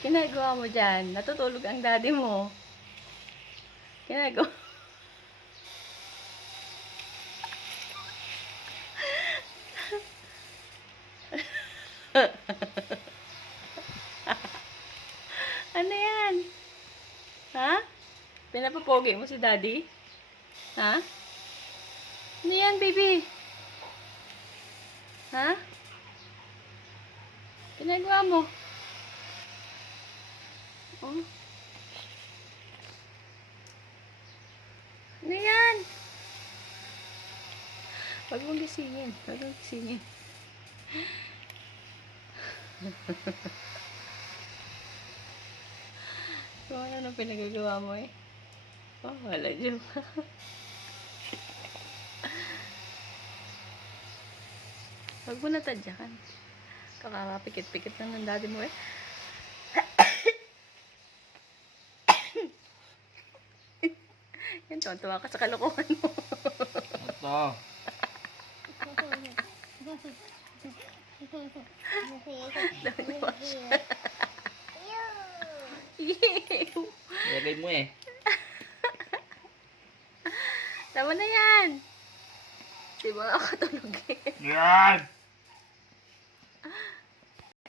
Ginagawa mo dyan? Natutulog ang daddy mo. Ginagawa. Ano yan? Ha? Pinapapogi mo si daddy? Ha? Ano yan, baby? Ha? Ginagawa mo? Oh. Ano yan? Huwag mong gisingin. Huwag mong gisingin. Kung ano nang pinagagawa mo eh. Oh, wala dyan. Huwag mo natadyakan. Kakapikit-pikit lang ng daddy mo eh. Yan, tuwa ka sa kalokohan mo. Ito. Ew. Lagay mo eh. Tama na yan. Di ba ako tulog eh. Yan!